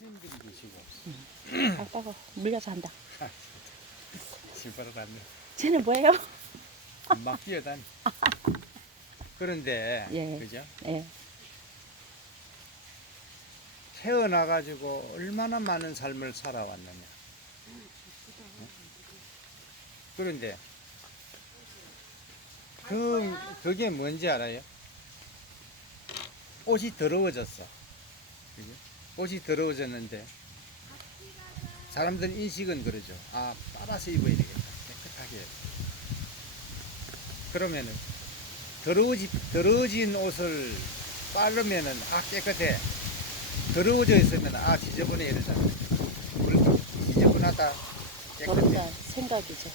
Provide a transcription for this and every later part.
스님들이 계시고. 아빠가 물려서 한다. 신발을 안 넣어. 쟤는 뭐예요? 막 뛰어다니. 그런데, 예. 그죠? 예. 태어나가지고 얼마나 많은 삶을 살아왔느냐. 그런데, 그게 뭔지 알아요? 옷이 더러워졌어. 그죠? 옷이 더러워졌는데, 사람들 인식은 그러죠. 아, 빨아서 입어야 되겠다. 깨끗하게. 그러면은, 더러워진 옷을 빨으면은, 아, 깨끗해. 더러워져 있으면, 아, 지저분해. 이러잖아. 그러니까, 지저분하다. 깨끗해. 그러니까 생각이죠.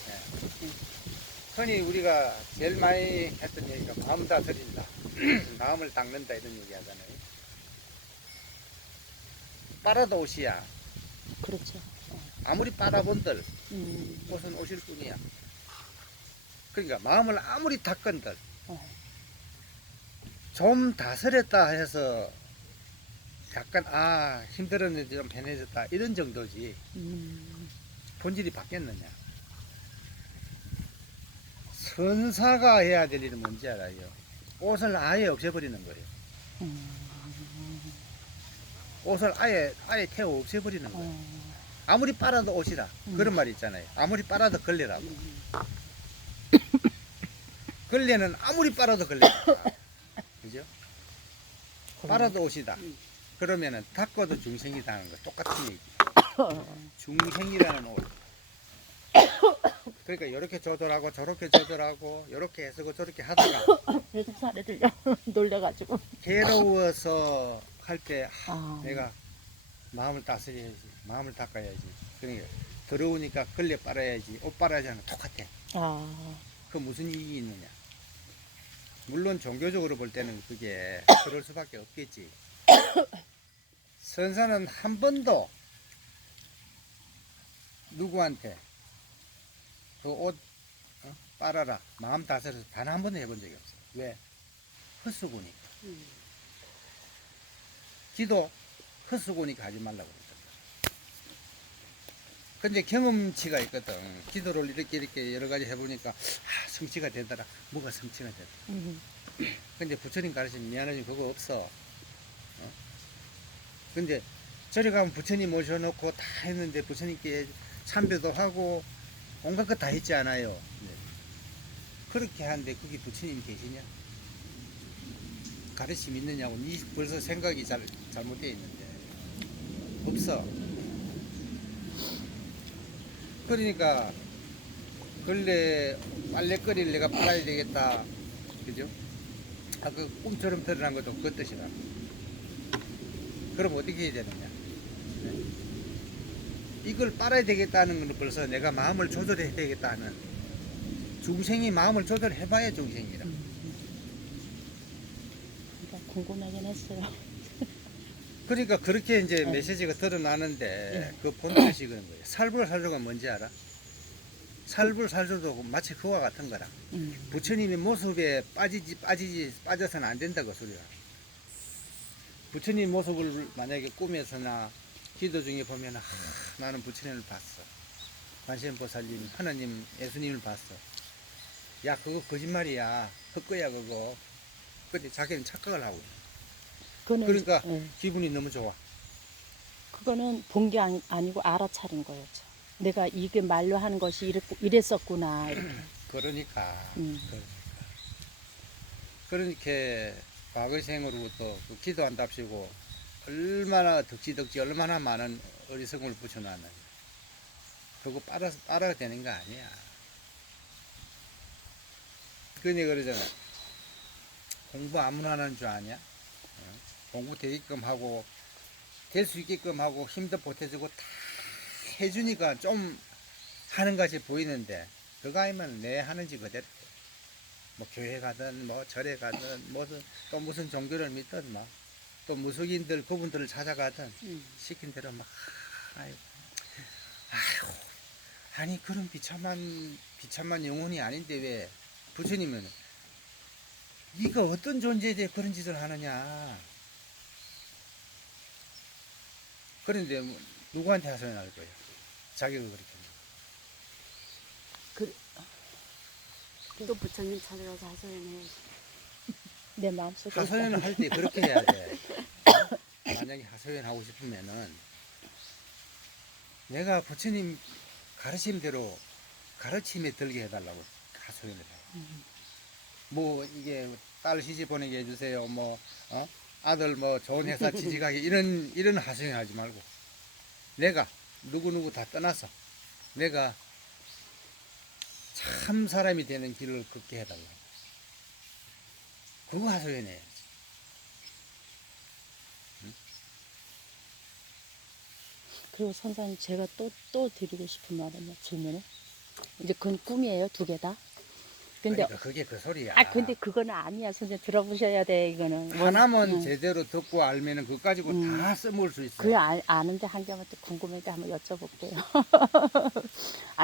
흔히 우리가 제일 많이 했던 얘기가 마음 다스린다. 마음을 닦는다. 이런 얘기 하잖아요. 빨아도 옷이야. 그렇죠. 아무리 빨아본들, 음. 옷은 옷일 뿐이야. 그러니까 마음을 아무리 닦건들, 어. 좀 다스렸다 해서 약간 힘들었는데 좀 편해졌다 이런 정도지 본질이 바뀌었느냐. 선사가 해야 될 일은 뭔지 알아요? 옷을 아예 없애버리는 거예요. 옷을 아예 태워 없애버리는 거예요. 아무리 빨아도 옷이라 그런 말이 있잖아요. 아무리 빨아도 걸레라고. 걸레는 아무리 빨아도 걸레다. 그죠? 빨아도 옷이다. 그러면은 닦아도 중생이라는 거 똑같은 얘기. 중생이라는 옷. 그러니까 이렇게 조절하고 저렇게 조절하고 이렇게 해서 저렇게 하다가 요즘 살에 들려 놀려가지고. 괴로워서 할 때 아. 내가 마음을 다스려야지, 마음을 닦아야지. 그러니까 더러우니까 걸레 빨아야지, 옷 빨아야지 하는 거 똑같아. 아. 그 무슨 이익이 있느냐. 물론 종교적으로 볼 때는 그게 그럴 수밖에 없겠지. 선사는 한 번도 누구한테 그 옷 빨아라, 마음 다스려서 단 한 번도 해본 적이 없어. 왜? 헛수고니까. 기도 헛수고니까 하지 말라고 그랬단 말이야. 근데 경험치가 있거든. 기도를 이렇게 여러 가지 해보니까 성취가 되더라. 뭐가 성취가 되더라. 근데 부처님 가르치면 미안하지 그거 없어. 근데 저리 가면 부처님 모셔놓고 다 했는데 부처님께 참배도 하고 온갖 것 다 했지 않아요. 네. 그렇게 하는데 그게 부처님이 계시냐? 가르침 있느냐고. 니 벌써 생각이 잘못되어 있는데 없어. 그러니까 빨래거리를 내가 빨아야 되겠다. 그죠? 그 꿈처럼 드러난 것도 그 뜻이라. 그럼 어떻게 해야 되느냐? 네. 이걸 빨아야 되겠다는 건 벌써 내가 마음을 조절해야 되겠다는. 중생이 마음을 조절해봐야 중생이라. 그러니까 궁금하긴 했어요. 그러니까 그렇게 이제 네. 메시지가 드러나는데 네. 그 본뜻이 그런 거예요. 살불살조가 뭔지 알아? 살불살조도 마치 그와 같은 거라. 부처님의 모습에 빠져서는 안 된다 그 소리야. 부처님 모습을 만약에 꿈에서나 기도 중에 보면 나는 부처님을 봤어. 관세음보살님, 하나님, 예수님을 봤어. 야 그거 거짓말이야. 헛거야 그거. 근데 자기는 착각을 하고. 그거는 그러니까 예. 기분이 너무 좋아. 그거는 본 게 아니고 알아차린 거였죠. 내가 이게 말로 하는 것이 이랬었구나. 이렇게. 그러니까. 음. 그러니까 과거 생으로부터 그 기도한답시고 얼마나 덕지덕지 얼마나 많은 어리석음을 붙여놨느냐. 그거 빨아야 되는 거 아니야. 그러니 그러잖아. 공부 아무나 하는 줄 아냐? 공부 되게끔 하고 될 수 있게끔 하고 힘도 보태주고 다 해주니까 좀 하는 것이 보이는데 그거 아니면 내 하는지 그대로 뭐 교회 가든 뭐 절에 가든 뭐든 또 무슨 종교를 믿든 뭐 또 무속인들 그분들을 찾아가든 시킨 대로 막 아이고 아니 그런 비참한 영혼이 아닌데 왜 부처님은 네가 어떤 존재에 대해 그런 짓을 하느냐. 그런데 뭐 누구한테 하소연할 거예요? 자기가 그렇게. 또 부처님 찾아가서 하소연해야지. 내 마음속에 하소연을 할 때 그렇게 해야 돼. 만약에 하소연하고 싶으면은 내가 부처님 가르침대로 가르침에 들게 해달라고 하소연을 해. 뭐 이게 딸 시집 보내게 해주세요. 뭐 아들 뭐 좋은 회사 취직하게 이런 하소연하지 말고 내가 누구 다 떠나서 내가 참 사람이 되는 길을 걷게 해달라고. 그거 하소연해야지. 그리고 선생님 제가 또 드리고 싶은 말은요. 질문을. 이제 그건 꿈이에요. 두 개 다. 근데 그러니까 그게 그 소리야. 근데 그거는 아니야. 선생님 들어보셔야 돼. 이거는. 하나만 제대로 듣고 알면은 그거 가지고 다 써먹을 수 있어. 그 아는데 한 개만 또 궁금하니까 한번 여쭤볼게요.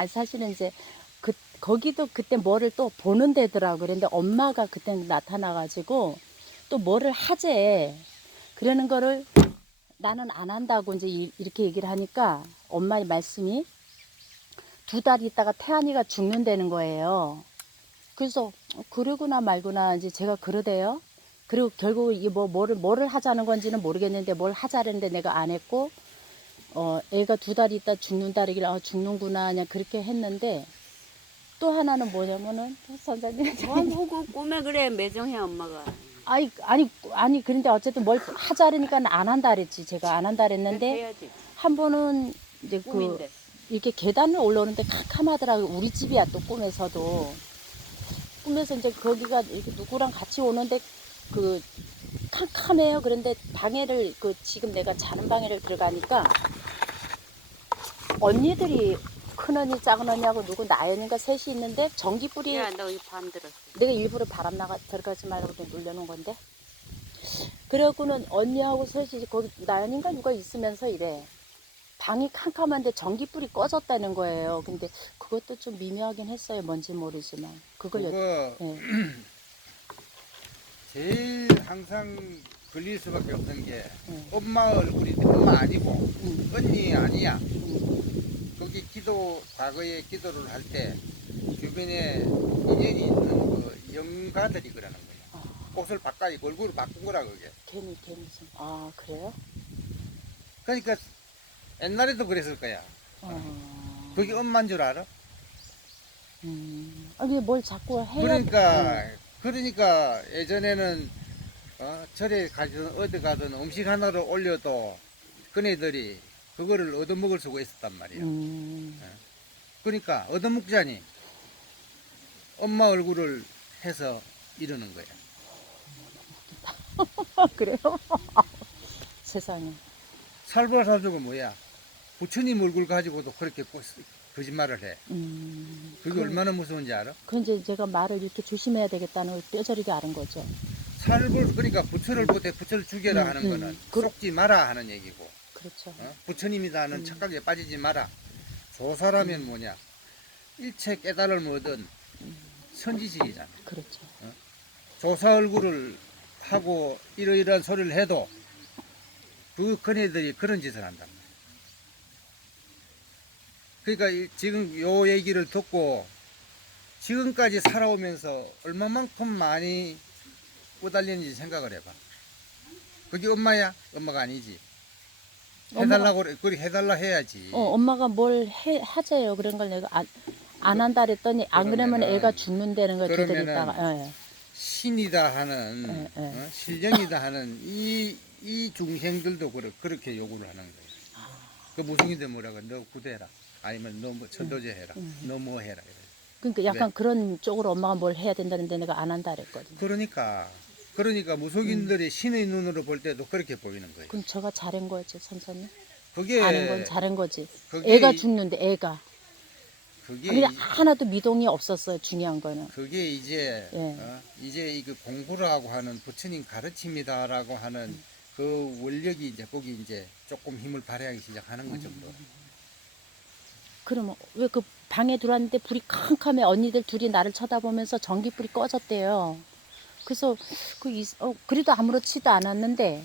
사실은 이제 거기도 그때 뭐를 또 보는 데더라고. 그런데 엄마가 그때 나타나가지고 또 뭐를 하재. 그러는 거를 나는 안 한다고 이제 이렇게 얘기를 하니까 엄마의 말씀이 2달 있다가 태안이가 죽는다는 거예요. 그래서 그러구나 말구나 이제 제가 그러대요. 그리고 결국 이게 뭐를 하자는 건지는 모르겠는데 뭘 하자는데 내가 안 했고 애가 2달 있다 죽는다 그러길래 죽는구나 그냥 그렇게 했는데 또 하나는 뭐냐면은 선생님 뭐 꿈에 그래 매정해 엄마가. 아니 그런데 어쨌든 뭘 하자 그러니까 안 한다 그랬지. 제가 안 한다 그랬는데 해야지. 한 번은 이제 꿈인데. 이렇게 계단을 올라오는데 캄캄하더라고요. 우리 집이야 또 꿈에서도. 꿈에서 이제 거기가 이렇게 누구랑 같이 오는데 그 캄캄해요. 그런데 방에를 지금 내가 자는 방에를 들어가니까 언니들이 큰 언니 작은 언니하고 누구 나연인가 셋이 있는데 전기불이 야, 너 이거 반 들었어. 내가 일부러 바람 들어가지 말라고 놀려놓은 건데 그래갖고는 언니하고 셋이 거기 나연인가 누가 있으면서 이래. 방이 캄캄한데 전기불이 꺼졌다는 거예요. 근데 그것도 좀 미묘하긴 했어요. 뭔지 모르지만 그걸 그거 예. 제일 항상 걸릴 수밖에 없는 게 응. 엄마 얼굴인데 엄마 아니고 응. 언니 아니야. 응. 거기 과거에 기도를 할 때 주변에 인연이 있는 그 영가들이 그러는 거야. 옷을 바꿔 얼굴을 바꾼 거라 그게. 괜히 좀. 그래요? 그러니까 옛날에도 그랬을 거야. 그게 엄마인 줄 알아? 근데 뭘 자꾸 해야 그러니까 예전에는 절에 가든 어디 가든 음식 하나를 올려도 그네들이 그거를 얻어먹을 수가 있었단 말이야. 그러니까 얻어먹자니 엄마 얼굴을 해서 이러는 거야. 그래요? 세상에. 살벌사주가 뭐야? 부처님 얼굴 가지고도 그렇게 거짓말을 해. 그게 얼마나 무서운지 알아? 이제 제가 말을 이렇게 조심해야 되겠다는 걸 뼈저리게 아는 거죠. 그러니까 부처를 보되 부처를 죽여라 하는 거는 속지 마라 하는 얘기고. 그렇죠. 부처님이다 하는 착각에 빠지지 마라. 조사라면 뭐냐? 일체 깨달을 얻은 선지식이잖아. 그렇죠. 조사 얼굴을 하고 이러이러한 소리를 해도 그 그네들이 그런 짓을 한단 말이야. 그러니까 지금 요 얘기를 듣고 지금까지 살아오면서 얼마만큼 많이 꼬달렸는지 생각을 해봐. 그게 엄마야? 엄마가 아니지. 해달라고 그래 해달라 해야지. 엄마가 뭘 하재요. 그런 걸 내가 안 한다 그랬더니 안 그러면 애가 죽는다는 걸 기다리다가 신이다 하는 신령이다 하는 이 중생들도 그렇게 요구를 하는 거예요. 그 무속인들 뭐라고 너 구대해라. 아니면 너 뭐 천도제 해라. 너 뭐 해라. 그러니까 약간 그런 쪽으로 엄마가 뭘 해야 된다는데 내가 안 한다 그랬거든요. 그러니까 무속인들이 신의 눈으로 볼 때도 그렇게 보이는 거예요. 그럼 제가 잘한 거지, 선생님? 그게 아는 건 잘한 거지. 그게 애가 죽는데 애가. 그게 근데 하나도 미동이 없었어요. 중요한 거는. 그게 이제 이제 이거 공부를 하고 하는 부처님 가르침이다라고 하는 그 원력이 이제 거기 이제 조금 힘을 발휘하기 시작하는 거죠. 뭐. 그러면 왜 그 방에 들어왔는데 불이 캄캄해. 언니들 둘이 나를 쳐다보면서 전기불이 꺼졌대요. 그래서 그래도 아무렇지도 않았는데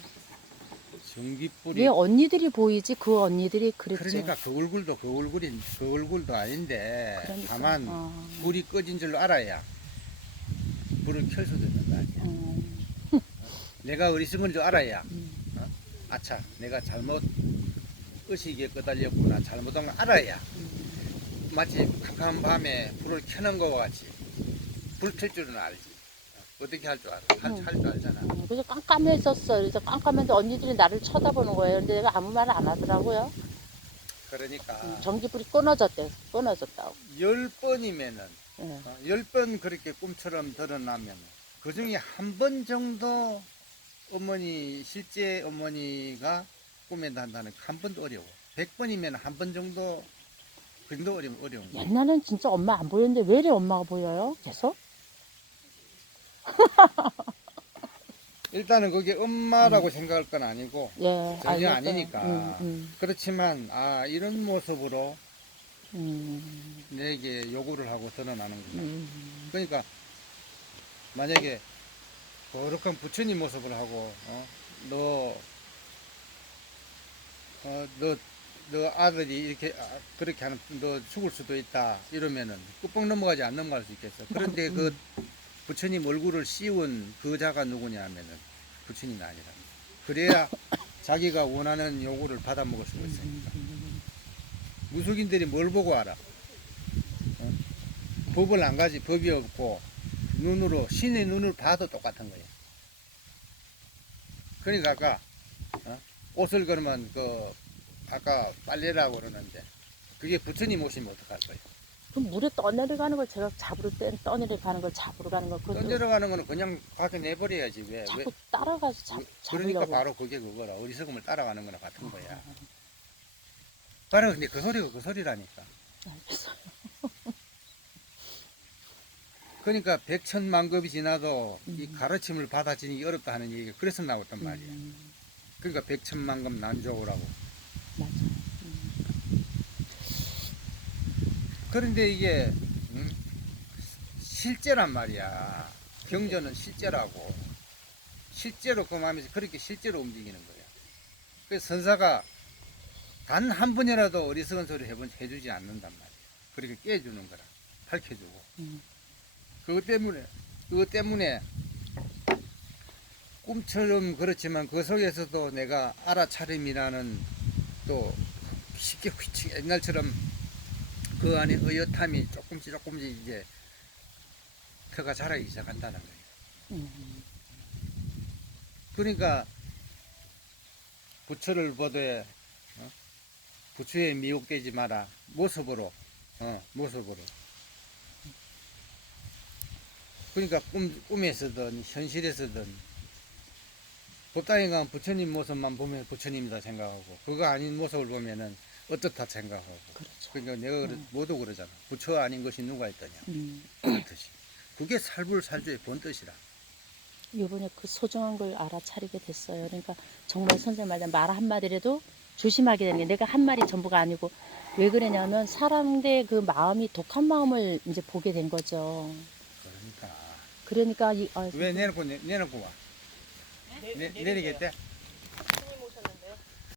전기불이 왜 언니들이 보이지? 그 언니들이 그랬죠. 그러니까 그 얼굴도 아닌데 그러니까. 다만 불이 꺼진 줄로 알아야 불을 켤 수도 있는 거 아니야. 내가 어리석은 줄 알아야 아차 내가 잘못 의식에 끄달렸구나 잘못한 걸 알아야 마치 캄캄한 밤에 불을 켜는 거와 같이 불 켤 줄은 알지. 어떻게 할 줄 알아? 할 줄 알잖아. 그래서 깜깜했었어. 그래서 깜깜한데 언니들이 나를 쳐다보는 거예요. 근데 내가 아무 말을 안 하더라고요. 그러니까 전기불이 끊어졌대. 끊어졌다고. 10번이면은 예. 10번 그렇게 꿈처럼 드러나면 그 중에 한 번 정도 실제 어머니가 꿈에 난다는 한 번도 어려워. 100번이면 한 번 정도 그 정도 어려운 거야. 옛날엔 진짜 엄마 안 보였는데 왜 이래 엄마가 보여요? 계속? 일단은 그게 엄마라고 생각할 건 아니고 예. 전혀 알겠어요. 아니니까. 그렇지만 이런 모습으로 음. 내게 요구를 하고 드러나는구나. 그러니까 만약에 거룩한 부처님 모습을 하고 너 아들이 이렇게 그렇게 하는 너 죽을 수도 있다 이러면은 꾹뻑 넘어가지 안 넘어갈 수 있겠어. 그런데 그 부처님 얼굴을 씌운 그 자가 누구냐 하면은 부처님이 아니라. 그래야 자기가 원하는 요구를 받아 먹을 수가 있으니까. 무속인들이 뭘 보고 알아? 법을 안 가지 법이 없고 눈으로 신의 눈을 봐도 똑같은 거야. 그러니까 아까 옷을 그러면 아까 빨래라고 그러는데 그게 부처님 옷이면 어떡할 거예요? 그럼 물에 떠내려가는 걸 제가 잡으러 떠내려가는 걸 잡으러 가는 걸 그것도 던져가는 거는 그냥 밖에 내버려야지 왜? 자꾸 따라가서 그러니까 잡으려고. 바로 그게 그거라. 어리석음을 따라가는 거나 같은 거야. 바로 근데 그 소리가 그 소리라니까. 알겠어요. 그러니까 백천만급이 지나도 이 가르침을 받아지기 어렵다 하는 얘기가 그래서 나왔단 말이야. 그러니까 백천만급 난조라고. 맞아. 그런데 이게 실제란 말이야. 경전은 실제라고. 실제로 그 마음에서 그렇게 실제로 움직이는 거야. 그래서 선사가 단 한 번이라도 어리석은 소리 해주지 않는단 말이야. 그렇게 깨주는 거라. 밝혀주고. 그것 때문에 꿈처럼 그렇지만 그 속에서도 내가 알아차림이라는 또 쉽게 옛날처럼 그 안에 의젓함이 조금씩 이제 터가 자라기 시작한다는 거예요. 그러니까 부처를 보되 부처에 미혹되지 마라. 모습으로. 그러니까 꿈에서든 현실에서든 법당에 가면 부처님 모습만 보면 부처님이다 생각하고 그거 아닌 모습을 보면은 어떻다 생각하고. 그렇죠. 그러니까 내가 모두 그러잖아. 부처 아닌 것이 누가 있더냐. 그렇듯이. 그게 살불살주의 본 뜻이라. 이번에 그 소중한 걸 알아차리게 됐어요. 그러니까 정말 선생님 말 한마디라도 조심하게 되는 게 내가 한 말이 전부가 아니고 왜 그러냐면 사람들의 그 마음이 독한 마음을 이제 보게 된 거죠. 그러니까. 그러니까 왜 내놓고 와? 내리겠대?